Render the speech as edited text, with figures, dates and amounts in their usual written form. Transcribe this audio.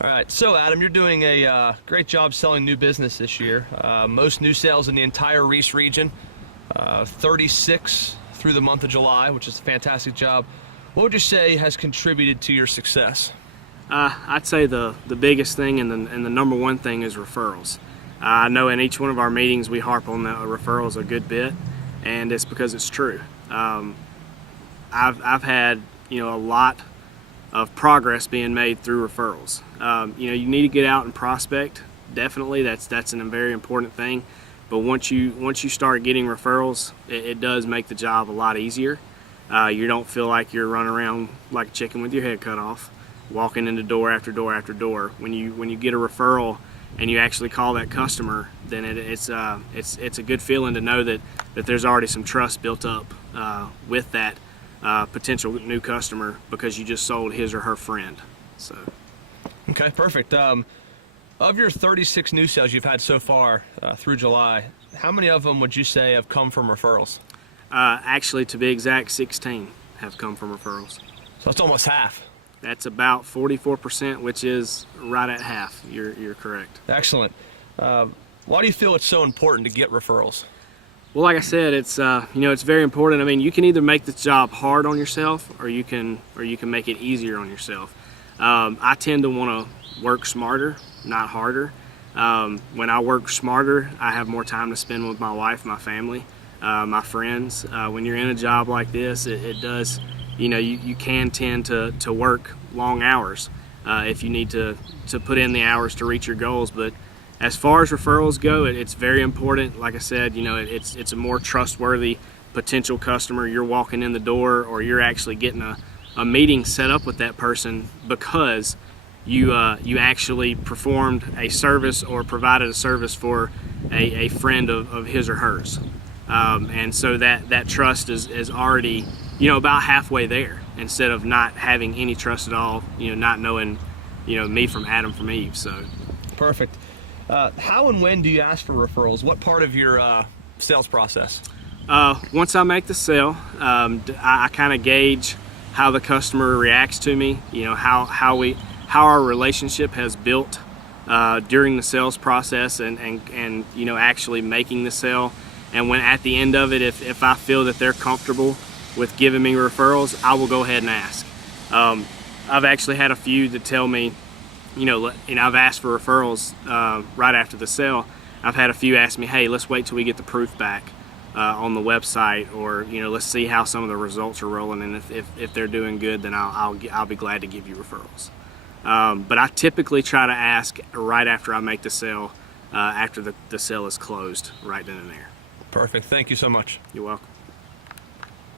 All right, so Adam, you're doing a great job selling new business this year. Most new sales in the entire Reese region, 36 through the month of July, which is a fantastic job. What would you say has contributed to your success? I'd say the biggest thing and the number one thing is referrals. I know in each one of our meetings we harp on the referrals a good bit, and it's because it's true. I've had a lot of progress being made through referrals. You need to get out and prospect. Definitely, that's a very important thing. But once you start getting referrals, it does make the job a lot easier. You don't feel like you're running around like a chicken with your head cut off, walking into door after door after door. When you get a referral and you actually call that customer, then it's a good feeling to know that there's already some trust built up with that potential new customer because you just sold his or her friend. So. Okay, perfect. Of your 36 new sales you've had so far through July, how many of them would you say have come from referrals? Actually, to be exact, 16 have come from referrals. So that's almost half. That's about 44%, which is right at half. You're correct. Excellent. Why do you feel it's so important to get referrals? Well, like I said, it's it's very important. I mean, you can either make this job hard on yourself, or you can make it easier on yourself. I tend to want to work smarter, not harder. When I work smarter, I have more time to spend with my wife, my family, my friends. When you're in a job like this, it does, you can tend to work long hours if you need to put in the hours to reach your goals. But as far as referrals go, it's very important. Like I said, it's a more trustworthy potential customer. You're walking in the door, or you're actually getting a meeting set up with that person because you actually performed a service or provided a service for a friend of his or hers. And so that trust is already about halfway there, instead of not having any trust at all, not knowing me from Adam from Eve. So perfect. How and when do you ask for referrals? What part of your sales process? Once I make the sale, I kind of gauge how the customer reacts to me, how our relationship has built during the sales process and actually making the sale. And when at the end of it, if I feel that they're comfortable with giving me referrals, I will go ahead and ask. I've actually had a few that tell me, I've asked for referrals right after the sale. I've had a few ask me, hey, let's wait till we get the proof back on the website, or let's see how some of the results are rolling, and if they're doing good, then I'll be glad to give you referrals. But I typically try to ask right after I make the sale, after the sale is closed, right then and there. Perfect. Thank you so much. You're welcome.